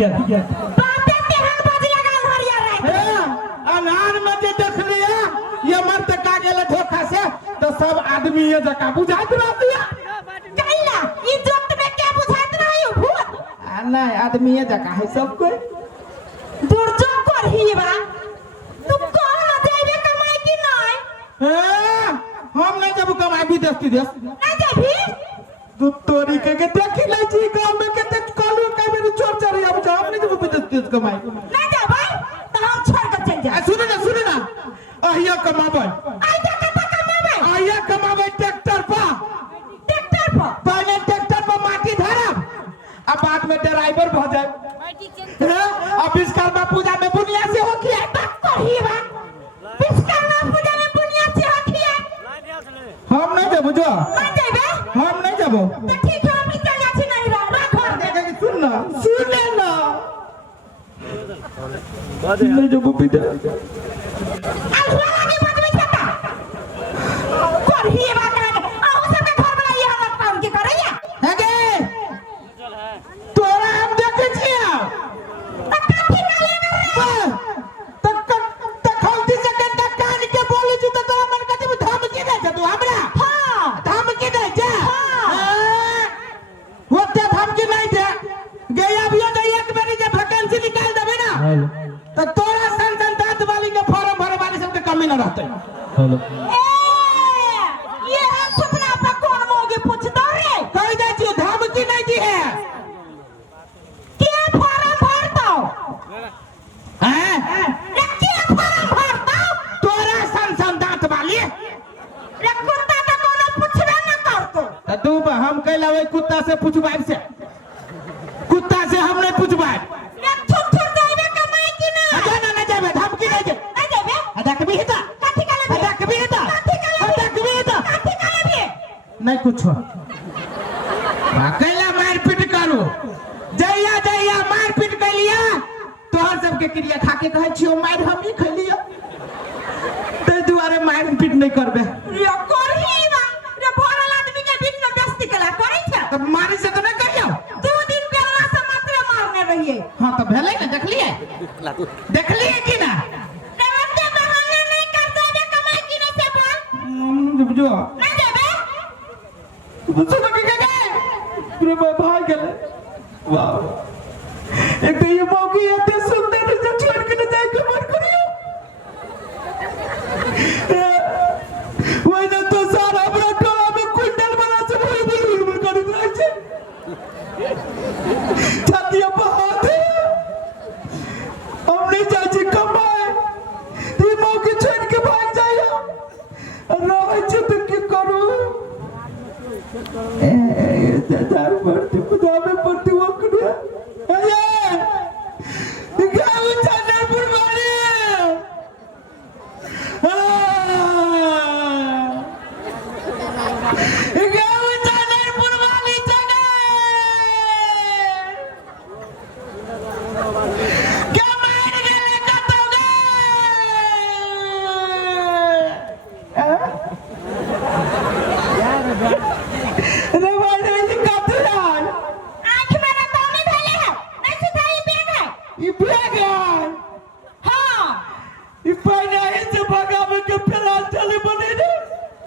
बापे तेहन बाजी लगा हरियर रे अनार में जे देख लिया ये मर्द का गेल धोखा से तो सब आदमी ये जका बुझात रहती है कैला इज्जत में क्या बुझात रही हो भूत नहीं आदमी ये जका है सब कोई दुर्जोग कर ही बा तू कौन न जाइबे कमाई की नहीं हम नहीं जब कमाई विदेश की देश ना जाबी तू तोरी के देखी ले जी गांव में के देख कॉलू के मेरी चोर चोरी अब जाओ नहीं जब विदेश की कमाई ना जाबे तो हम छोड़ के चल जा सुन ना अहिया कमाबे आई जा कत कमाबे अहिया कमाबे ट्रैक्टर पर पहले ट्रैक्टर पर माटी धरब अब बाद में ड्राइवर भ जाए अब विश्वकर्मा पूजा में बुनिया से हो किया तक करही बा विश्वकर्मा पूजा में बुनिया से हथिया हम नहीं जब जो ना जाबे हम नहीं जब तो ठीक है हम चल जाछि नहीं रह घर दे सुन ना नहीं जब विदेश अलवा लागे बदवे छता करही बा आउ सब के घर वाला ये हालत काम के करैया हेगे तोरा हम देखे छिया कथि काले रे तक खौती से के कान के बोली छु त तोरा मन कथि में धमकी दे छ तू हमरा हां धमकी दे छ हां होते धमकी नहीं दे गया भी तो एक बेरी जे वैकेंसी निकाल देबे ना तो तोरा संसन दांत वाली के फॉर्म भरे वाली सब के कमी न रहते ए ये हम पूछना पर कौन मोगे पूछता रे कह दे छी धमकी नहीं दी है के फॉर्म भरता हैं रे के फॉर्म भरता तोरा संसन दांत वाली रे कुत्ता तो कोनो पूछबे न करतो त तू हम कहला ओई कुत्ता से पूछबाई से कुत्ता से हम नहीं पूछबाई रे छुप जाइबे कमाई की ना ना जाबे धमकी नहीं दे ना जाबे देखबी हिता कथि काले देखबी हिता देखबी हिता कथि काले नहीं कुछ अकेला मारपीट करू जइया मारपीट कर लिया तोहर सबके क्रिया खा के कहे छियो मार हम ही खा लिया ते दुआरे मारपीट नहीं करबे रे करही बा रे भरल आदमी के बीच में बेइज्जती कला करै छ तो मारी से तो नहीं कहियो 2 दिन बेला से मात्र मारने रहिए हां तो भेलै ना देखलिए कि ना रवते बहाना नहीं कर जाबे कमाई की ना से बोल जो ना जाबे सुनो के रे भाई गेले वाह एक तो ये मौकी इतने सुंदर है जो छोड़ के न जाए कमर करियो वही ना तो सारा अपना टोला में कुंडल बना से बोल कर रहा है छातिया बहुत है हम नहीं जाए कमाए ये मौकी छोड़ के भाग जाए रहे छ तो की करू दार पड़ती खुदा में पड़ती वो कुड़िया गाँव चंद्रपुर वाली गाँव चंद्रपुर वाली जगह क्या मार गए कतोगे रे भाई रे कत यार आंख में ना तो नहीं भेले है नहीं सुधाई बैग है ई बैग यार हां ई पानी से भगावे के फिलहाल चले बने रे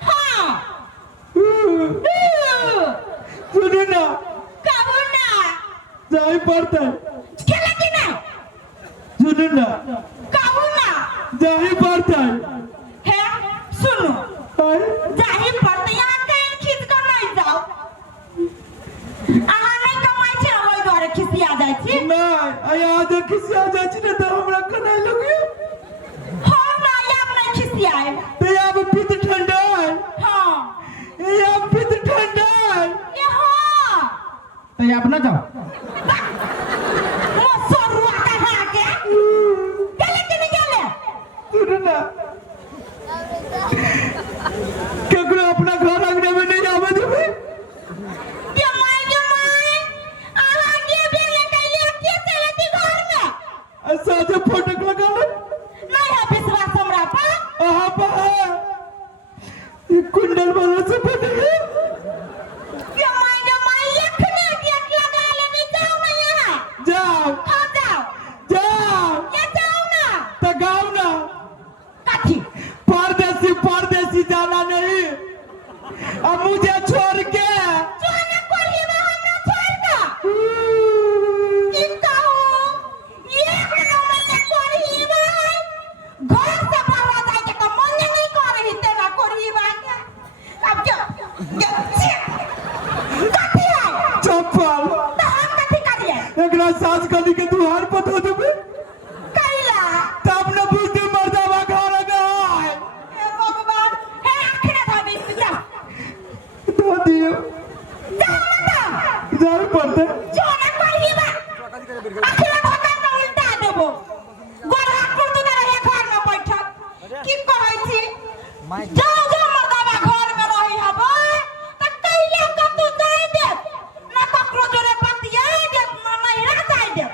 हां सुनो ना कबू ना जाई पड़ता खेले की ना सुनो ना कबू ना जाई पड़ता है सुनो जाही पड़ते यहाँ कान खींच कर नहीं जाओ आहा नहीं कमाई छे ओई द्वारे खिसिया जाय छी नहीं आया आधा किसी आ जाए ना तो हमरा कनाई लगे हम ना याब नहीं खिसियाए तो अब पित ठंडा है हां ये अब पित ठंडा है ये हां तो अब ना जाओ मो सोरुआ कहा के गेले कि नहीं गेले सुनो ना केकरो अपना घर अंगना में नहीं आवे देबे के माय आहा के बेले कैले के चले थी घर में ऐसा जो फोटो लगा ले नहीं है विश्वास हमरा पर आहा पा ये कुंडल वाला से बने के माय यखने गेट लगा ले जाओ ना यहाँ जाओ हाँ शादी के दुहार पता देबे कैला तब न बुद्धि मर्दावा घर गए हे भगवान हे आखिर धबी जा दो दियो जा ना जाए पड़ते जो ना करही बा आखिर भगवान न उल्टा देबो गोर हाथ पर तो रहे घर में बैठल की कहै छी जाओ जाओ मर्दावा घर में रही हबो त कहिया क तू जाय दे ना ककरो जोरे बतियाई दे ना नहिरा जाय दे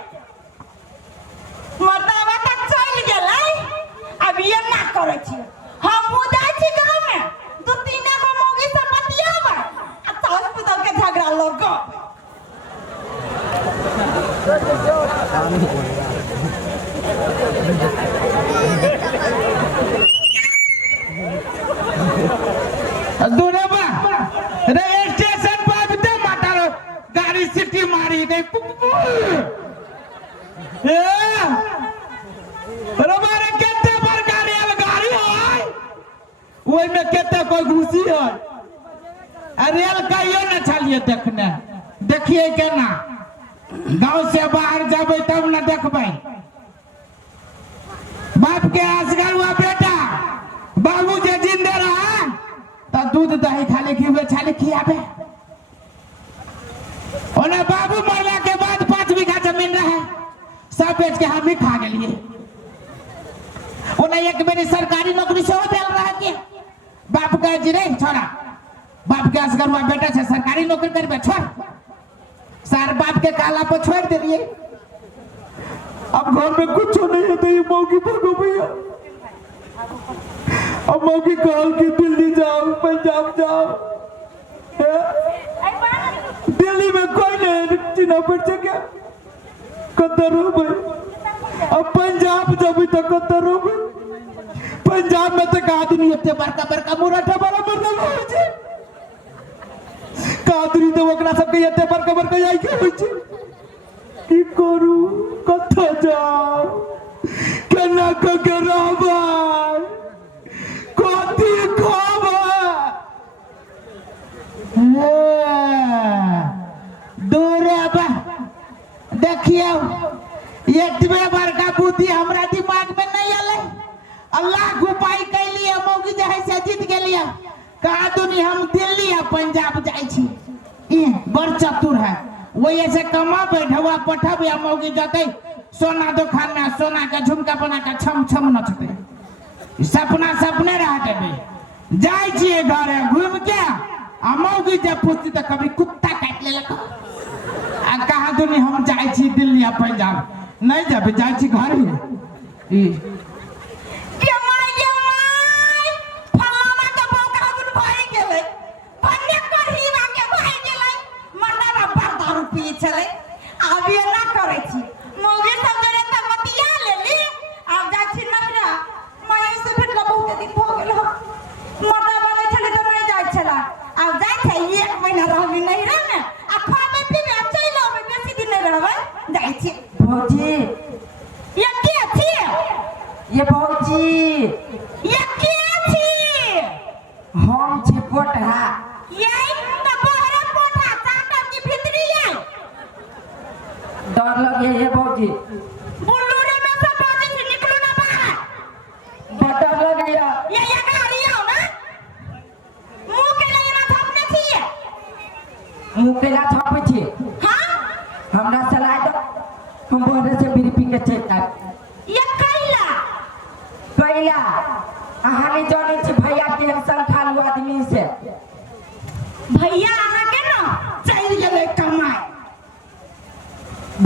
मर्दावा त चल गेलै अब ये ना करै छी हम जाय छी गांव में दू तीन गो मौगी से बतियाबा आ सास पुतौ के झगड़ा लगो दूरे बा रे स्टेशन पर दे मातारो गाड़ी सिटी मारी दे ए रे मारे केते पर गाड़ी होय ओइ में केते कोई घुसी होय रेल कहियो न छलिए देखने देखिए केना गांव से बाहर जाबे तब न देखबै बाप के असगर हुआ बेटा बाबू जे जिंदे रहा तो दूध दही खाली खिबे छाली खियाबे ओने बाबू मरला के बाद 5 बीघा जमीन रहे सब बेच के हम ही खा गेलिए ओने एक मेरी सरकारी नौकरी से हो भेल रहा के बाप कहे जी रे छोड़ा बाप के असगर हुआ बेटा से सरकारी नौकरी करबे छोड़ सार बाप के काला पर छोड़ देलिए अब घर में कुछ नहीं है तो ये मौकी भागो भैया अब मौकी कहल कि दिल्ली जाओ पंजाब जाओ दिल्ली में कोई नहीं चिन्ह पड़ सके कतर हो भाई अब पंजाब जब तक कतर हो भाई पंजाब में तक आदमी इतने बड़का बड़का मुराठा बड़ा मतलब हो छे कादरी तो ओकरा सबके इतने बड़का बड़का जाई के होय छे की करू कथा जाओ केना के रहबै कथी खबै दूरे बा देखियो एतबे बड़का बुद्धि हमरा दिमाग में नहीं आलै अल्लाह उपाय कैलिए मौगी जे है से जीत गेलिए कहा दुनी हम दिल्ली या पंजाब जाई छी ई बड़ चतुर है वही से कमा बैठवा पठब या मौगी जते सोना दुकान में सोना के झुमका बना के छम छम नचते सपना सपने रह देबे जाई छिए घर घूम के आ मौगी जब पूछती तो कभी कुत्ता काट लेलक आ कहा दुनी हम जाई छी दिल्ली या पंजाब नहीं जाबे जाई छी घर ही के माय फलाना के बोका गुन भाई गेलै पन्ने करही के भाई गेलै मर्दावा बड़ रुपये चले अब ये ना करे छी मौगी सब जरे त मतिया लेली अब जा छी नहरा मैं से भेटला बहुत दिन भ गेल हो मर्दावा ले चले त नहीं जाय छला अब जाय छै 1 महीना रहबी नहरा में आ खाबे पीबे चल आबे बेसी दिन नहीं रहबै जाय छी भौजी ये के छी ये भौजी ये के छी हम छी पोठा यही त बहरा पोठा चाटर की भीतरी है डर लगे ये भौजी बुल्लू रे में से बाजी से निकलो ना बाहर बड़ डर लगे ये गाड़ी आओ ना मुंह के लिए ना थपने चाहिए मुंह के ला छापे छी हां हमरा सलाह दो हम बोले से बीड़ी पी के चेक कर ये कैला अहानी जाने छी भैया के संखाल आदमी से भैया आहा के ना चल गेले कमाई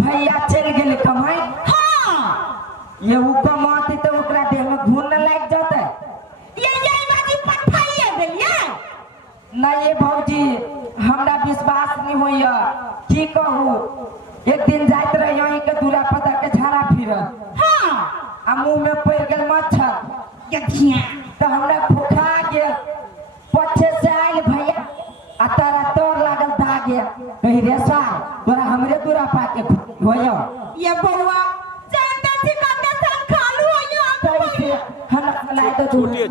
भैया चल गेले कमाई हां ये ऊ कमाती तो ओकरा देह में घून न लग जाते ये बाजी पठाइए देलिए नहीं ये भौजी हमरा विश्वास नहीं होइया की कहू एक दिन जाइत रहे यहीं के दूरा पता के झाड़ा फिर हां आ मुंह में पड़ गेल मच्छर के धिया तो हमरा फुखा गेल पछे से आइल भैया आ तारा तोर लागल दागे कही रे साल तोरा हमरे दूरा पाके होयो ये बउआ जानते छी कते संखालू होयो कैसे हम लाई तो छोटी है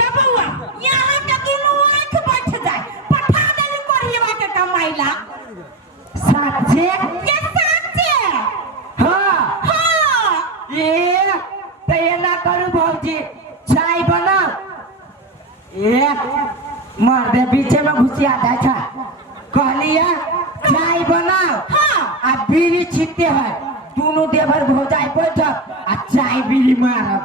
ये बउआ यहाँ के दुनु आंख बैठ जाए पठा देनी कोरिया के कमाइला साचे ये साचे हाँ एक मार दे पीछे में घुसिया जाए था कहलिया चाय बनाओ हाँ। आ बीड़ी छीनते है दोनों देवर भौजाई बैठ आ चाय बीड़ी मारब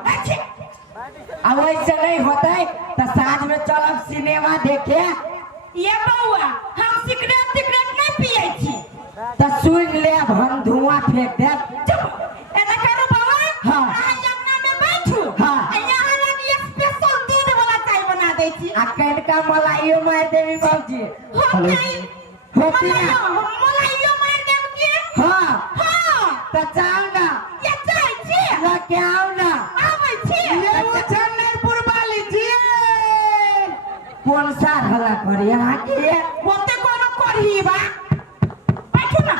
आ वैसे नहीं होते तो साँझ में चलब सिनेमा देखे ये बउआ हम सिगरेट नहीं पिए छी तो सुन ले हम धुआं फेंक दे एना करो बउआ हाँ। अहाँ यमुना में बैठू हाँ। आ यहाँ लगी स्पेशल दूध वाला चाय बना दे छी आ कनका मलाइयो मार देवी बाबूजी मलाई मलाइयो मार देब की हाँ हाँ तो जाओ ना ये चाय छी वो क्या आओ ना आबै छी ये वो चन्नईपुर वाली जी कौन सा हला कर यहाँ के ओते कोनो करही बा बैठू ना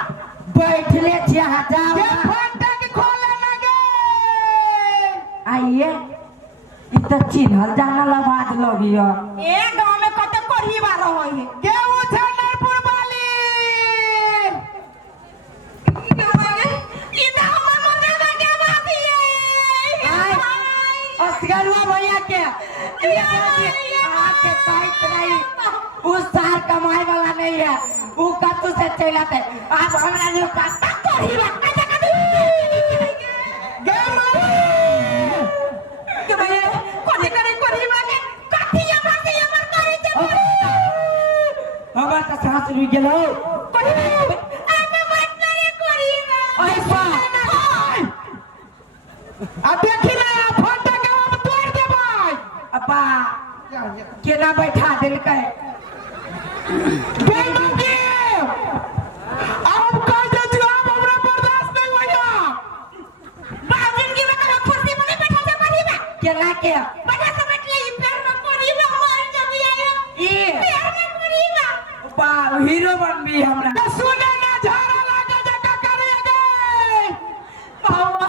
बैठले छिया जाओ ये ना। फाटक खोले लगे आइए इ तो चिन्हल जानल आवाज लगियो ए गांव में कते करही बा रहो है ये वो चन्नईपुर वाली ई तो हमर मने लगे बात आय है असगरुआ भैया के ये बाजी आके कहत रही उस सार कमाए वाला नहीं है वो कतु से चलाते आज हमरा जो पता करही बा के भैया कोने करे करही बा के काठिया बाके हमर करे छे हमार का सांस रुक गेलो करही आमे बात करे करही बा ऐसा आ देखी ना फाटक हम तोड़ देबै अपा केना बैठा देलकै बेमौकी अब कह दे छी अब हमरा बर्दाश्त नहीं होइया बाजिन की में कहो कुर्सी में नहीं बैठा छे करही बा केना के बड़ा से बैठ ले ई पैर में करही बा मार जब आया ई पैर में करही बा बा हीरो बनबी हमरा तो सुने ना झाड़ा लागे जका करेगे बाबा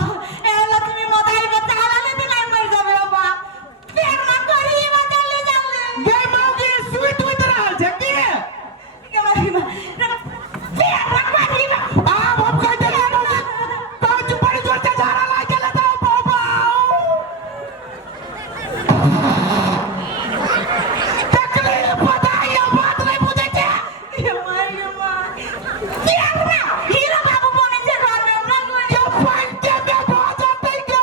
ए लक्ष्मी मोदाई बचाला ले बिना मर जाबे बा पैर में करही बा चले चले बेमौकी सुई टूट रहल छै की के मारी बा पैर में करही बा अब हम कह दे कौन बड़ी जोर से झाड़ा लागे ले तो बाबा तकले बताइए बात नहीं बुझे छै ये मारी मां पैर में हीरो बाबू बने छे घर में हमरा कोई के पंटे में बाजा तई के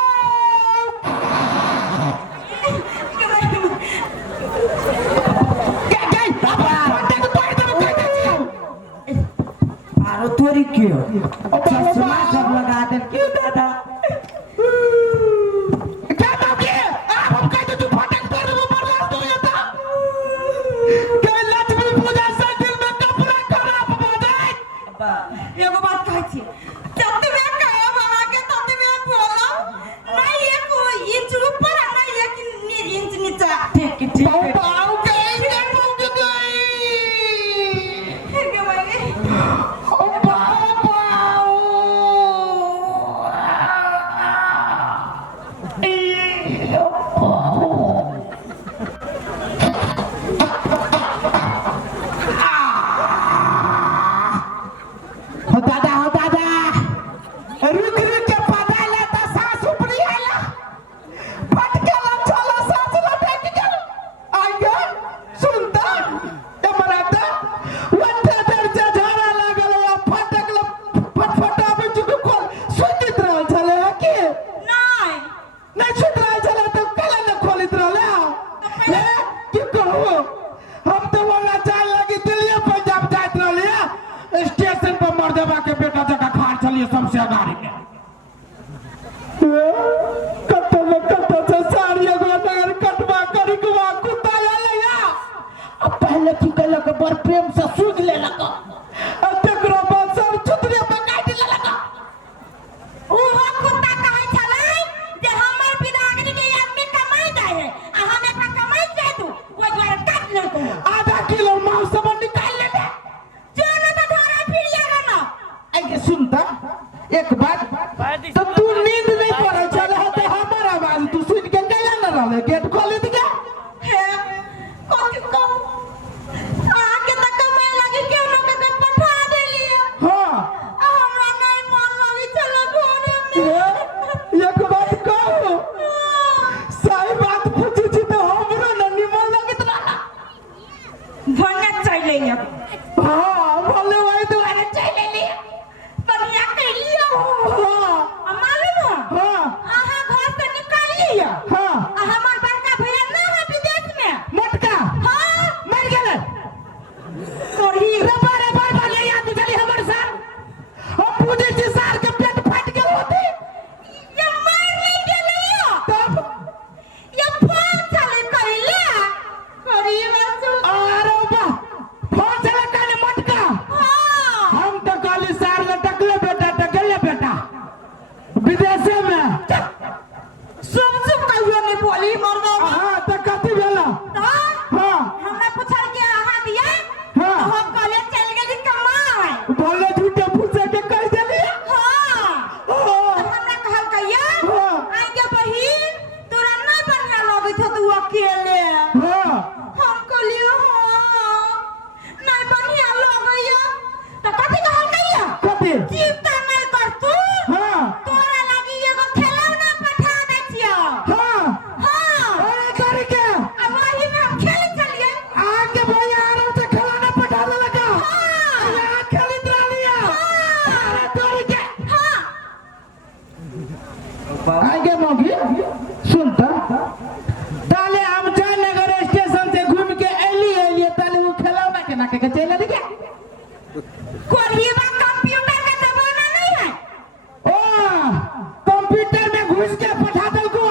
के मारी के बाबा पंटे को तोड़ देब कह दे छी आरो तोरी क्यों चश्मा सब लगा दे क्यों दादा क्या बाकी अब हम कह दे तू फटक तोड़ देब बर्दाश्त नहीं होता के लक्ष्मी पूजा से दिल में कपड़ा खराब हो जाए एगो बात कहै छी ततबे कहे बाबा के ततबे बोलो नहीं एक इंच ऊपर नहीं एक इंच नीचे ठीक ठीक बाऊ के मुंह गई के मारी ओ बाऊ हो दादा रुक के पता लेता सांस ऊपरी आला फटकेला चलो सांस लटक गेल आगे सुनता ए मराता वटे देर से झाड़ा लागल या फटकल फटफटाबे चुक कोल सुतित रहल छले की नहीं नहीं सुत रहल छले तो कला न खोलित रहले ए की कहू हम तो वाला चाय लगी दिल्ली पंजाब जात रहले स्टेशन पर मर्दबा के बेटा जका खाड़ छलिए सबसे अगाड़ी में कत्तो से सारी नगर कटवा करी गुआ कुत्ता आले या अब पहले की कहलक बड़ प्रेम से सूंघ लेलक अब तकरो बाद सब छुतरे पे काट लेलक ओहो कुत्ता कहै छलै जे हमर बिदागनी के आदमी कमाई जाय है आ हम एकरा कमाई जाय दू ओइ द्वारे काट ले को आधा किलो मांस सब निकाल लेले जो न त धरा फिरिया गन आगे सुनता एक बात तो तू नींद नहीं पड़े चल तो हमर आवाज तू सुन के गया न रहले गेट खोल दिया हे कोकी को आके त कमाई लगी के न के पठा देलिए हां हमरा नहीं मन लगी चलो घरे में एक बात कहू सही बात पूछी छी तो हमरो न निमन लगित रहा कहली मर दो हां त कथि भेला तो हां हमरा पूछल के आहा दिया हां तो हम कॉलेज चल गेली कमाए बोले झूठे फुसे के कह देली हां तो हमरा कहल कहिया हां आई के बहिन तोरा ना बढ़िया लगत हो तू अकेले हां हम कहली हां नहीं बढ़िया लगैया तो कथि कहल कहिया कथि चिंता नहीं कर तू हां तोरा लागी एगो खिलौना पठा दै छियो हां हां अरे कर के अब वही में हम खेल चलिए आके भैया आराम से खिलौना पटा दे लगा हां यहाँ खेलित रहलिया अरे कर के हां आगे मौगी सुन त ताले हम जयनगर स्टेशन से घूम के एली ताले वो खिलौना के ना के चले दी के कोरिबा कंप्यूटर का जमाना नहीं है ओ कंप्यूटर में घुस के पठा दल को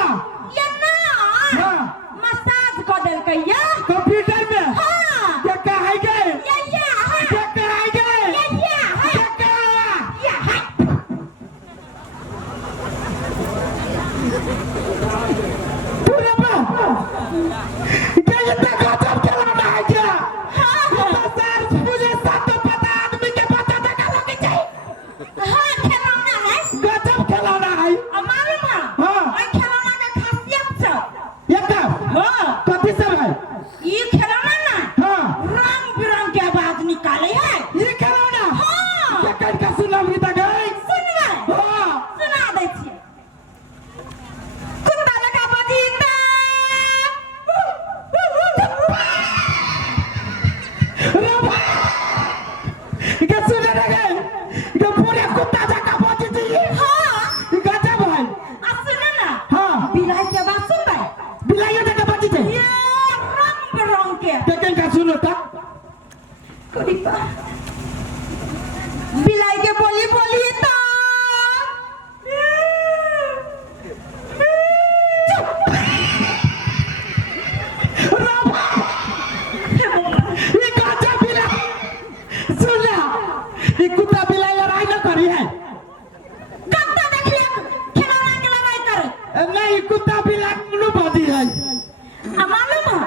ये ना हां मसाज कर देल कहिया कंप्यूटर में हां क्या कहे गए ये हां क्या कहे गए ये हां क्या कहा ये हां पूरा बा क्या ये तक गजब खिलौना है क्या हां सर मुझे सब तो पता आदमी के पता तक लगे चाहिए हां खिलौना है गजब खिलौना है मालूम है हां ओई खिलौना का खासियत छ ये का हां कथि सब है ये खिलौना ना हां रंग बिरंग के आवाज निकाले है ये खिलौना हां क्या कर का सुना भी तक है सुनवा हां सुना दै छी कुत्ता लगा बजीता क्या सुना लगे क्या पूरे कुत्ता जका बची थी हां गजब है आ सुन ना हां बिलाई के आवाज सुनबे बिलाइयो जका बची थी ये रंग बिरंग के क्या का सुनो ता करीबा बिलाई के बोली बोली तो ये गजब बिलाई सुना ये कुत्ता बिलाई लड़ाई न करी है कब तक देख लिया खिलौना के लड़ाई करे नहीं कुत्ता बिलाई नु बदी है मालूम है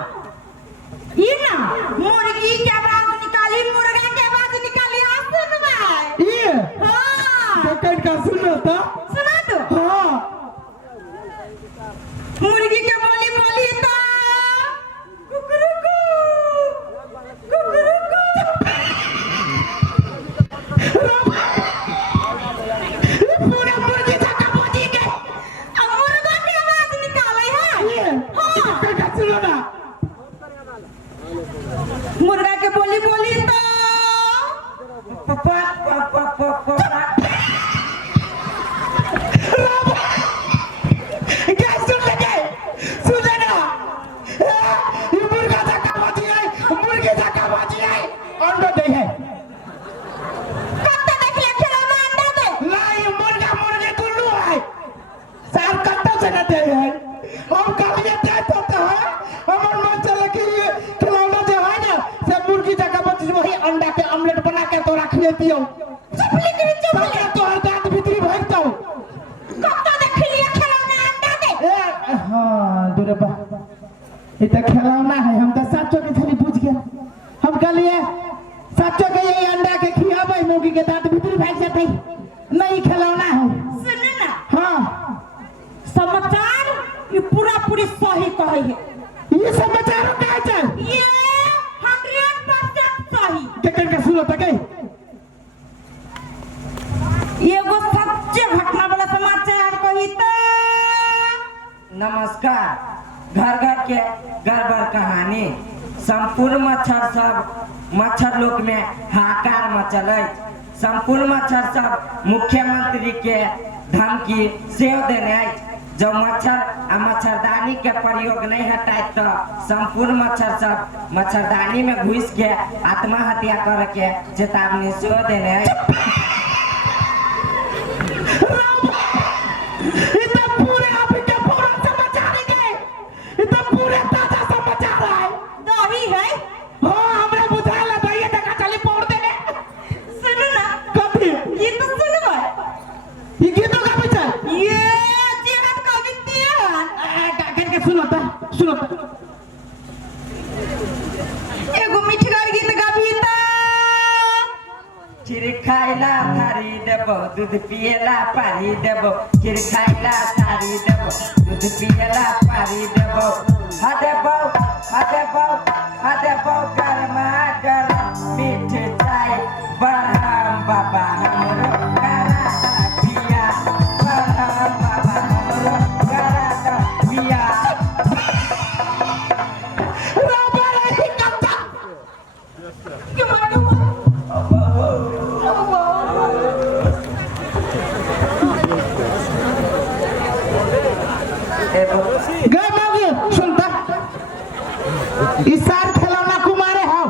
ये ना मुर्गी के आवाज निकाली मुर्गा के आवाज निकाली आ सुनबे ये हां क्या का सुनो ता सुना दो हां मुर्गी के बोली बोली तो कुकरुकू कुकरुकू पूरा मुर्गी जका बची के अब मुर्गा के आवाज निकाले है ये हां क्या का सुनो ना मुर्गा के बोली बोली तो क्या सुन लगे सुने ना ये मुर्गा जका बची है मुर्गी जका बची है अंडा दे है कब तक देख लिया खिलौना अंडा दे नहीं मुर्गा मुर्गी दुनू है सार कट्टा से न दे है हम कल ये दे तो है हमर मन चले कि ये खिलौना जो है ना से मुर्गी जका बची वही अंडा के ऑमलेट बना के तो रख लेती हो चुपली करी चुपली तो हर दांत भीतरी भरता हूं कब तक देख लिया खिलौना अंडा दे हाँ दुर्बा ये तो खिलौना है हम तो साचो के खाली पूछ गया हम कहलिए साचो के ये अंडा के खियाबे मुर्गी के दांत भीतर भाग जाते नहीं खिलौना है सुन ना हाँ समाचार ये पूरा पूरी सही कहे है ये समाचार का चल ये 100% सही केकन का सुनो तक एगो सच्चे घटना वाला समाचार कही तो नमस्कार घर घर के गड़बड़ कहानी संपूर्ण मच्छर लोक में हाहाकार मचल अछि। संपूर्ण मच्छर सब मुख्यमंत्री के धमकी सेहो देने अछि। जब मच्छर आ मच्छरदानी के प्रयोग नहीं हटाए तो संपूर्ण मच्छर सब मच्छरदानी में घुस के आत्महत्या करे के चेतावनी सेहो देने अछि। ये तो पूरे अभी के पूरा समाचार है ये तो पूरे ताजा समाचार है दही है हाँ हमरा बुझाला तो ये देखा चली पौड़ देने सुन ना कभी ये तो सुनबे ये गीतों का विचार ये जीवन कविता है के सुनो तो देबो दूध पिएला पानी देबो खीर खाइला सारी देबो दूध पिएला पानी देबो हा देबो गरमा गरम मीठ चाय बरहम बाबा हमरो करा पिया बरहम बाबा हमरो करा पिया गे मौगी सुनता इस सार खिलौना कुमारे हो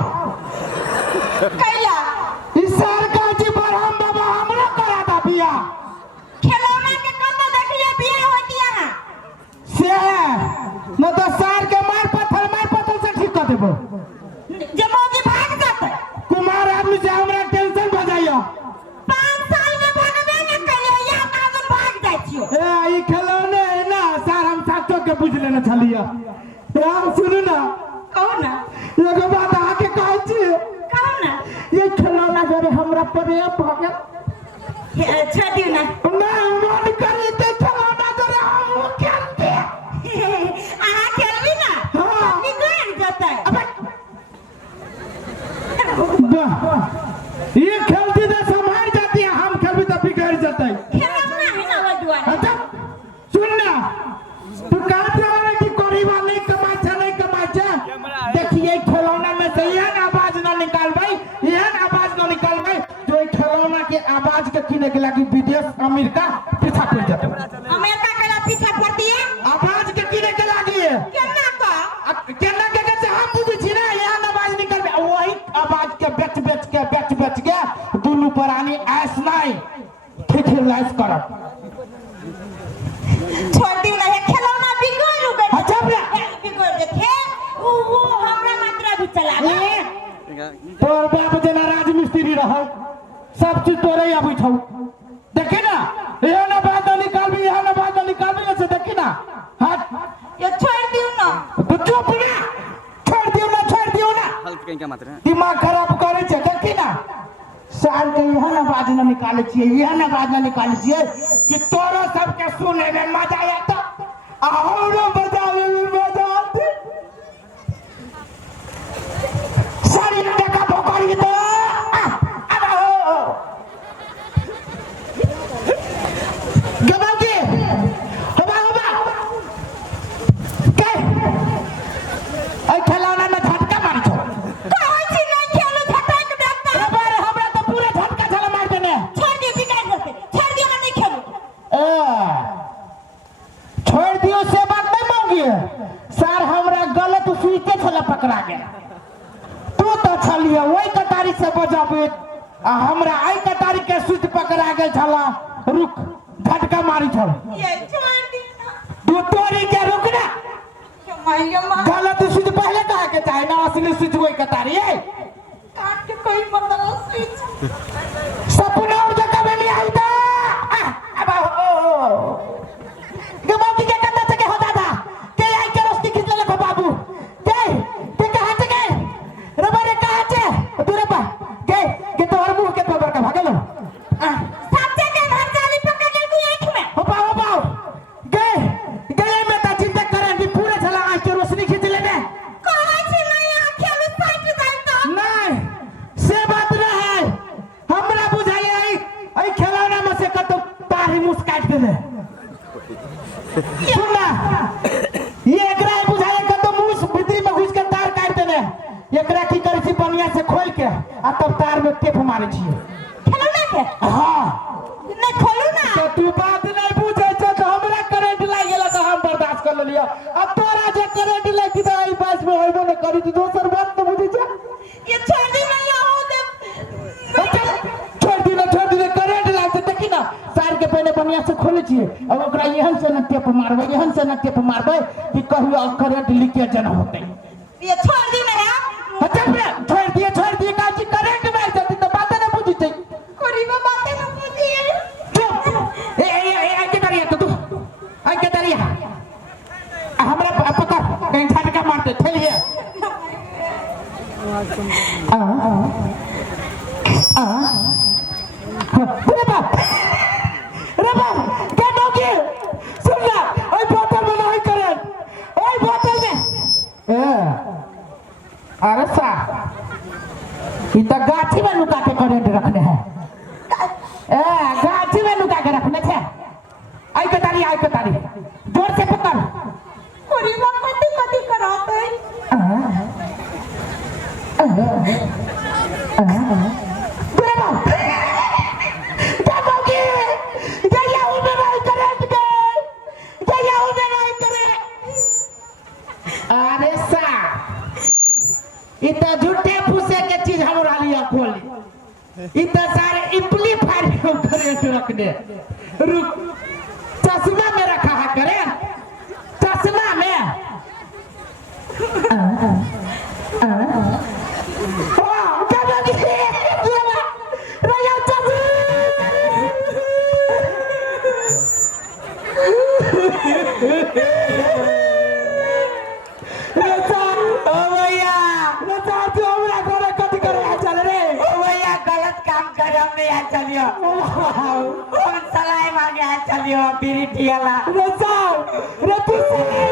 कैला इस सार का जी बरहम बाबा हमरो करा दा बिया खिलौना के कब देखिए बियाह होती है से न तो सार के मार पत्थर से ठीक कर देबो जमोगी भाग जाते कुमार आदमी से हमरा टेंशन भ जाइयो 5 साल में भागबे न करियो या कागन भाग जाइ छियो ए ई खिलौने है ना सार हम साचो के बुझ लेने छलिया यार सुनु ना कहो ना एगो बात आके कहै छी कहो ना ये खिलौना जरे हमरा प्रेम भ गेल छोड़ दियो ना नहीं मन करी ते खिलौना जरे हम खेलते आहा खेलबी ना हाँ। निकल जाता है अबे ये खेलती तो संभाल जाती है हम खेलती तो बिगड़ जाता है खिलौना है ना वो दुआरे अच्छा सुन ना तू कहते हो ना कि कोरीबा नहीं कमाचा देखिए खिलौना में से यह आवाज ना निकाल भाई यह आवाज ना निकाल भाई जो ये खिलौना के आवाज के किने के लगी विदेश अमेरिका पीछा पड़ जाता है अमेरिका के ला पीछा पड़ती है आवाज के किने के लगी है केना का केना के कहते हम बुझी छी ना यह आवाज निकल वही आवाज के बेच के दुनू प्राणी ऐस नहीं खिखिलाइस करब छोड़ दियो ना ये खिलौना बिगड़ अच्छा बे बिगड़ देखे वो हमरा मात्रा भी चला तोर बाप जना राजमिस्त्री रहो सब चीज तोरे आबै छौ देखे ना यह ना बात ना निकालबी ऐसे देखे ना हट ये छोड़ दियो ना तो चुप ना छोड़ दियो ना हल्का कहीं क्या मात्रा दिमाग खराब करे छे देखी ना साल के यह आवाज न निकाले छिए कि तोरो सबके सुने में मजा आता औरो बजावे में मजा आती सारी देखा भोकरी तो अब हो गबागी होबा के ऐ खिलौना में झटका मारी छो कहै छी नहीं खेलो झटक देता अरे हमरा तो पूरा झटका झला मार देने छोड़ दियो बिगाड़ देते छोड़ दियो मैं नहीं खेलूं छोड़ दियो से बात नहीं मांगी सर हमरा गलत स्विचे छला पकड़ा गया तू तो छलिए वही कतारी से बजाबे आ हमरा आई कतारी के स्विच पकड़ा गेल छला रुक झटका मारी छल ये छोड़ दियो ना तू तोरी के रुक ना यम्मा गलत स्विच पहले कहा के चाहे ना असली स्विच वही कतारी है काट के कोई मतलब स्विच सपना और जगह में नहीं आई था अब गबाती के करना से के हो दादा के आई के रोशनी खींच ले को बाबू के कहां से गए रबरे कहां से दूर पा के तो और मुंह के तो बड़का भागे लो सबसे के घर जाली पकड़ ले तू एक में हो पाओ गए में ता चिंता करे कि पूरे चला आई के रोशनी खींच लेने कहै छी नहीं आ खेलू साइड जाई तो नहीं से बात ना है हमरा बुझाई आई खिलौना में से कतो तार ही मुस काट देले सुनना ये एकरा बुझाई कतो मुस भीतरी में घुस के तार काट देले एकरा की करे छी बनिया से खोल के आ तब तार में टेप मारे छी खिलौना के हां नहीं खोलू ना तो तू बात नहीं बुझे छ तो हमरा करंट लाग गेला तो हम बर्दाश्त कर लियो अब तोरा जे करंट लागी तो आई पास में होइबो न करी तो दोसर बात तो बुझे छ ये छोड़ दी मैं ये हो दे छोड़ दी करंट लाग देखी ना सार के पहले बनिया से खोले छिए अब ओकरा एहन से न टेप मारबे कि कहियो करंट लीकेज न होतै ये छोड़ दी ना अच्छा बे छोड़ दिए काची करंट मार जती तो बात न बुझितै कोरीबा बातें न बुझिए चुप ए के करिया तो तू आई के करिया हमरा पकड़ कहीं झटका मारते थलिए आ अरे सा इतना गाछी में लुका के करंट रखने हैं गाछी में लुका के रखने थे आई के तारी जोर से पकड़ अरे बा कति कराते बुरे बाप जाओगे जया उन्हें नहीं करे अरे सा इतना झूठे फूसे के चीज हमरा लिया खोली इतना सारे इपली फाड़ी करंट रखने रुक चश्मा में रखा है करे चश्मा में चलियो सलाई मांगे चलियो बीड़ी पियला रे तू सलाई